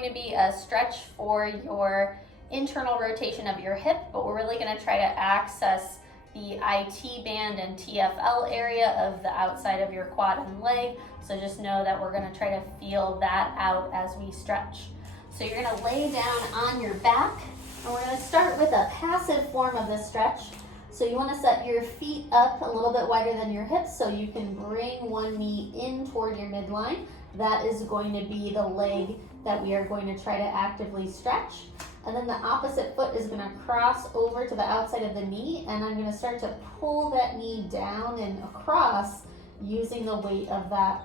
going to be a stretch for your internal rotation of your hip, but we're really going to try to access the IT band and TFL area of the outside of your quad and leg. So just know that we're going to try to feel that out as we stretch. So you're going to lay down on your back, and we're going to start with a passive form of this stretch. So you want to set your feet up a little bit wider than your hips so you can bring one knee in toward your midline. That is going to be the leg that we are going to try to actively stretch. And then the opposite foot is going to cross over to the outside of the knee, and I'm going to start to pull that knee down and across using the weight of that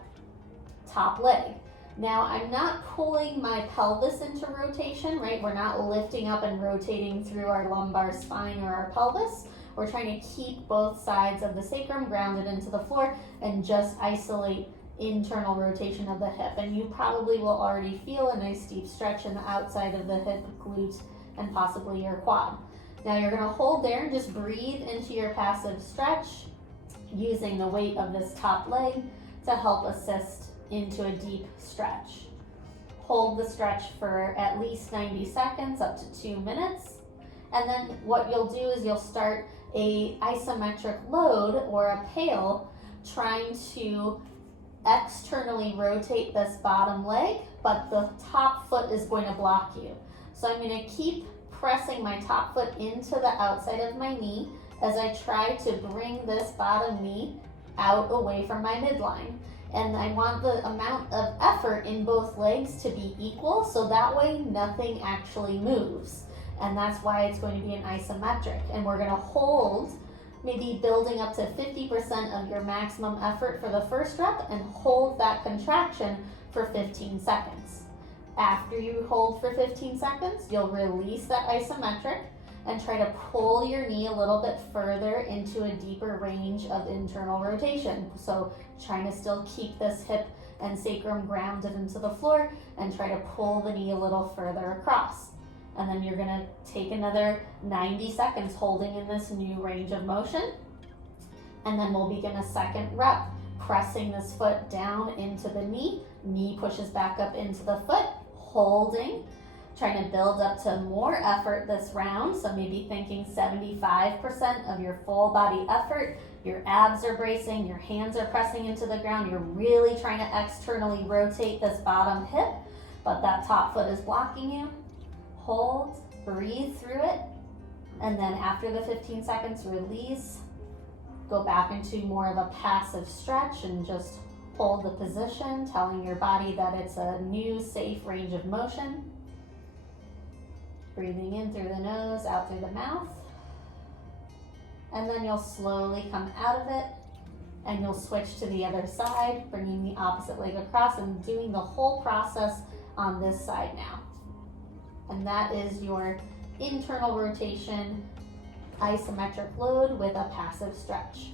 top leg. Now, I'm not pulling my pelvis into rotation, right? We're not lifting up and rotating through our lumbar spine or our pelvis. We're trying to keep both sides of the sacrum grounded into the floor and just isolate internal rotation of the hip. And you probably will already feel a nice deep stretch in the outside of the hip, glute, and possibly your quad. Now you're going to hold there and just breathe into your passive stretch using the weight of this top leg to help assist into a deep stretch. Hold the stretch for at least 90 seconds, up to 2 minutes. And then what you'll do is you'll start a isometric load or a pail, trying to externally rotate this bottom leg, but the top foot is going to block you. So I'm going to keep pressing my top foot into the outside of my knee as I try to bring this bottom knee out away from my midline. And I want the amount of effort in both legs to be equal, so that way nothing actually moves. And that's why it's going to be an isometric. And we're going to hold, maybe building up to 50% of your maximum effort for the first rep, and hold that contraction for 15 seconds. After you hold for 15 seconds, you'll release that isometric and try to pull your knee a little bit further into a deeper range of internal rotation. So trying to still keep this hip and sacrum grounded into the floor and try to pull the knee a little further across. And then you're gonna take another 90 seconds holding in this new range of motion. And then we'll begin a second rep, pressing this foot down into the knee. Knee pushes back up into the foot, holding, trying to build up to more effort this round. So maybe thinking 75% of your full body effort. Your abs are bracing, your hands are pressing into the ground. You're really trying to externally rotate this bottom hip, but that top foot is blocking you. Hold, breathe through it, and then after the 15 seconds, release. Go back into more of a passive stretch and just hold the position, telling your body that it's a new safe range of motion. Breathing in through the nose, out through the mouth. And then you'll slowly come out of it, and you'll switch to the other side, bringing the opposite leg across and doing the whole process on this side now. And that is your internal rotation isometric load with a passive stretch.